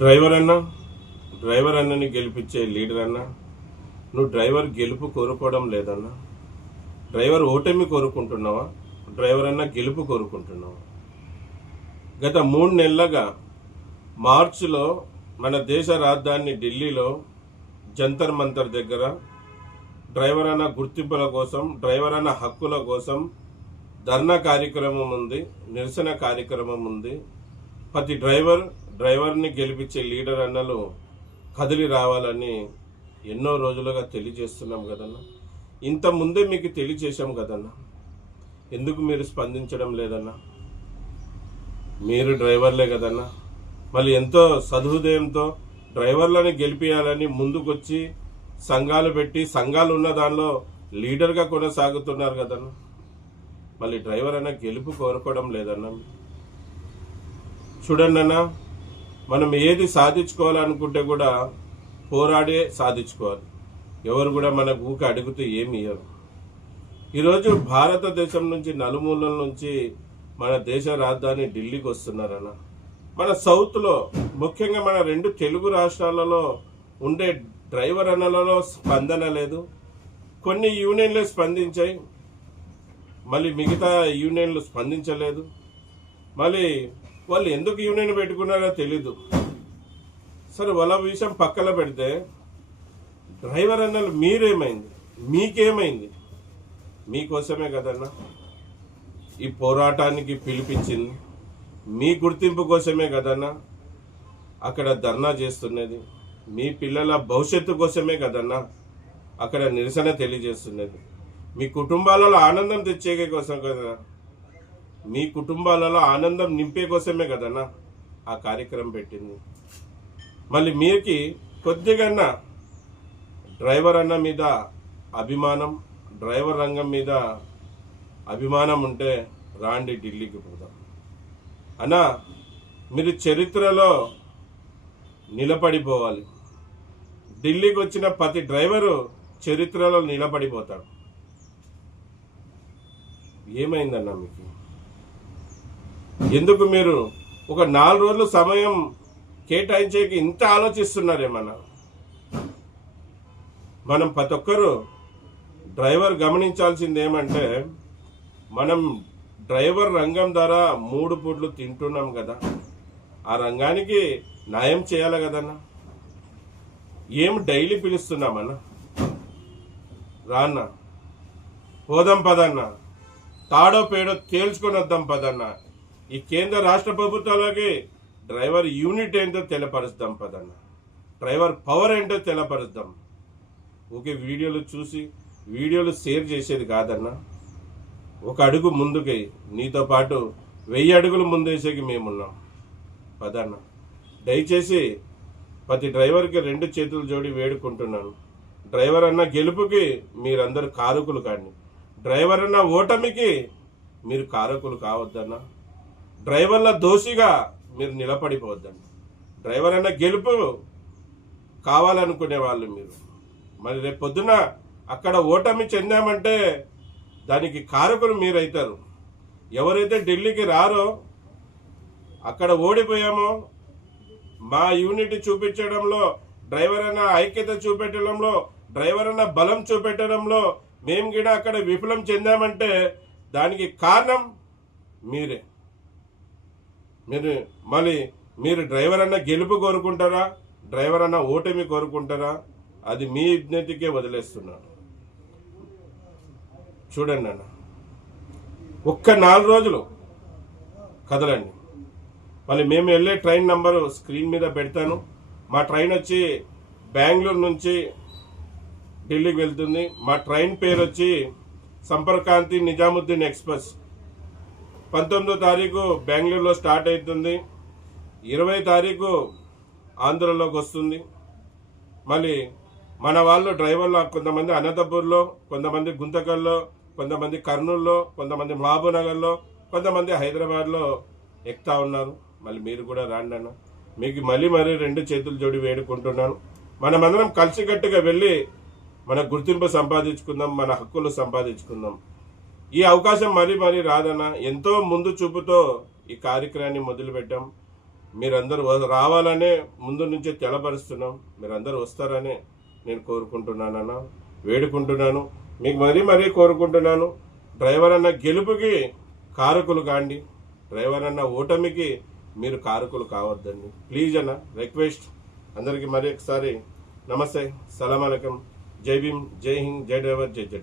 Driver అన్నా, driver అన్నని గెలిపించే లీడర్ అన్నా, నువ్వు డ్రైవర్ గెలుపు కోరుకోవడం లేదన్నా. డ్రైవర్ ఓటమి కోరుకుంటున్నావా? డ్రైవర్ అన్న గెలుపు కోరుకుంటున్నావా? గత 3 నెలలుగా మార్చిలో మన దేశ రాజధాని ఢిల్లీలో జంతర్ మంతర్ దగ్గర డ్రైవర్ అన్న గుర్తింపుల కోసం, డ్రైవర్ అన్న హక్కుల కోసం ధర్నా కార్యక్రమం ఉంది, నిరసన కార్యక్రమం ఉంది. ప్రతి డ్రైవర్ని గెలిపించే లీడర్ అన్నలు కదిలి రావాలని ఎన్నో రోజులుగా తెలియజేస్తున్నాం కదన్నా. ఇంత ముందే మీకు తెలియజేశాం కదన్నా. ఎందుకు మీరు స్పందించడం లేదన్నా? మీరు డ్రైవర్లే కదన్నా. మళ్ళీ ఎంతో సదుహృదయంతో డ్రైవర్లని గెలిపించాలని ముందుకొచ్చి సంఘాలు పెట్టి, సంఘాలు ఉన్న దానిలో లీడర్గా కొనసాగుతున్నారు కదన్నా. మళ్ళీ డ్రైవర్ అన్న గెలుపు కోరుకోవడం లేదన్నా. చూడండి అన్న, మనం ఏది సాధించుకోవాలనుకుంటే కూడా పోరాడే సాధించుకోవాలి. ఎవరు కూడా మన ఊక అడిగితే ఏమి ఇయ్యరు. ఈరోజు భారతదేశం నుంచి నలుమూలల నుంచి మన దేశ రాజధాని ఢిల్లీకి వస్తున్నారన్న. మన సౌత్లో, ముఖ్యంగా మన 2 తెలుగు రాష్ట్రాలలో ఉండే డ్రైవర్ అన్నలలో స్పందన లేదు. కొన్ని యూనియన్లు స్పందించాయి, మళ్ళీ మిగతా యూనియన్లు స్పందించలేదు. మళ్ళీ వాళ్ళు ఎందుకు యూనియన్ పెట్టుకున్నారో తెలీదు. సరే, వాళ్ళ విషయం పక్కన పెడితే డ్రైవర్ అన్నలు మీరేమైంది? మీకేమైంది? మీకోసమే కదన్నా ఈ పోరాటానికి పిలిపించింది. మీ గుర్తింపు కోసమే కదన్నా అక్కడ ధర్నా చేస్తున్నది. మీ పిల్లల భవిష్యత్తు కోసమే కదన్నా అక్కడ నిరసన తెలియజేస్తున్నది. మీ కుటుంబాలలో ఆనందం తెచ్చే కోసం కదా, మీ కుటుంబాలలో ఆనందం నింపే కోసమే కదన్నా ఆ కార్యక్రమం పెట్టింది. మళ్ళీ మీకి కొద్దిగా డ్రైవర్ అన్న మీద అభిమానం, డ్రైవర్ రంగం మీద అభిమానం ఉంటే రాండి ఢిల్లీకి పోదాం అన్నా. మీరు చరిత్రలో నిలబడిపోవాలి. ఢిల్లీకి వచ్చిన ప్రతి డ్రైవరు చరిత్రలో నిలబడిపోతాడు. ఏమైందన్నా మీకు? ఎందుకు మీరు ఒక 4 రోజులు సమయం కేటాయించేకి ఇంత ఆలోచిస్తున్నారేమన్నా? మనం ప్రతి ఒక్కరు డ్రైవర్ గమనించాల్సింది ఏమంటే, మనం డ్రైవర్ రంగం ద్వారా 3 పూట్లు తింటున్నాం కదా, ఆ రంగానికి న్యాయం చేయాలి కదన్నా. ఏం డైలీ పిలుస్తున్నామన్నా? రాన్నా, పోదాం పదన్నా, తాడో పేడో తేల్చుకొని వద్దాం పదన్నా. ఈ కేంద్ర రాష్ట్ర ప్రభుత్వాలకి డ్రైవర్ యూనిట్ ఏంటో తెలపరుస్తాం పదన్నా. డ్రైవర్ పవర్ ఏంటో తెలపరుస్తాం. ఓకే, వీడియోలు చూసి వీడియోలు షేర్ చేసేది కాదన్నా. ఒక అడుగు ముందుకి, నీతో పాటు 1000 అడుగులు ముందేసేకి మేమున్నాం పదన్నా. దయచేసి ప్రతి డ్రైవర్కి 2 చేతులు జోడి వేడుకుంటున్నాను. డ్రైవర్ అన్న గెలుపుకి మీరందరూ కారకులు కాండి. డ్రైవర్ అన్న ఓటమికి మీరు కారకులు కావద్దన్నా. డ్రైవర్ల దోషిగా మీరు నిలబడిపోవద్దండి. డ్రైవర్ అన్న గెలుపు కావాలనుకునే వాళ్ళు మీరు. మరి రేపు పొద్దున అక్కడ ఓటమి చెందామంటే దానికి కారకులు మీరైతారు. ఎవరైతే ఢిల్లీకి రారో, అక్కడ ఓడిపోయామో, మా యూనిటీ చూపించడంలో, డ్రైవర్ అన్న ఐక్యత చూపెట్టడంలో, డ్రైవర్ అన్న బలం చూపెట్టడంలో మేము కూడా అక్కడ విఫలం చెందామంటే దానికి కారణం మీరే. మీరు డ్రైవర్ అన్న గెలుపు కోరుకుంటారా, డ్రైవర్ అన్న ఓటమి కోరుకుంటారా? అది మీ విజ్ఞతకే వదిలేస్తున్నాను. చూడండి అన్న, ఒక్క 4 రోజులు కదలండి. మళ్ళీ మేము వెళ్ళే ట్రైన్ నంబరు స్క్రీన్ మీద పెడతాను. మా ట్రైన్ వచ్చి బెంగళూరు నుంచి ఢిల్లీకి వెళ్తుంది. మా ట్రైన్ పేరు వచ్చి సంపర్కాంతి నిజాముద్దీన్ ఎక్స్ప్రెస్. 19వ తారీఖు బెంగళూరులో స్టార్ట్ అవుతుంది, 20వ తారీఖు ఆంధ్రలోకి వస్తుంది. మళ్ళీ మన వాళ్ళు డ్రైవర్లు కొంతమంది అనంతపూర్లో, కొంతమంది గుంతకల్లో, కొంతమంది కర్నూలులో, కొంతమంది మహబూబ్నగర్లో, కొంతమంది హైదరాబాద్లో ఎక్కుతా ఉన్నారు. మళ్ళీ మీరు కూడా రాండి అన్న. మీకు మళ్ళీ 2 చేతులు జోడి వేడుకుంటున్నాను. మనమందరం కలిసికట్టుగా వెళ్ళి మన గుర్తింపు సంపాదించుకుందాం, మన హక్కులు సంపాదించుకుందాం. ఈ అవకాశం మరీ రాదన్న. ఎంతో ముందు చూపుతో ఈ కార్యక్రమాన్ని మొదలుపెట్టాం. మీరందరూ రావాలనే ముందు నుంచే తెలపరుస్తున్నాం. మీరందరూ వస్తారని నేను కోరుకుంటున్నానన్నా, వేడుకుంటున్నాను. మీకు మరీ కోరుకుంటున్నాను, డ్రైవర్ అన్న గెలుపుకి కారకులు కాండి, డ్రైవర్ అన్న ఓటమికి మీరు కారకులు కావద్దండి. ప్లీజ్ అన్న, రిక్వెస్ట్. అందరికీ మరి ఒకసారి నమస్తే, సలాం అలైకుం, జై భీమ్, జై హింద్, జై డ్రైవర్, జై డ్రైవర్.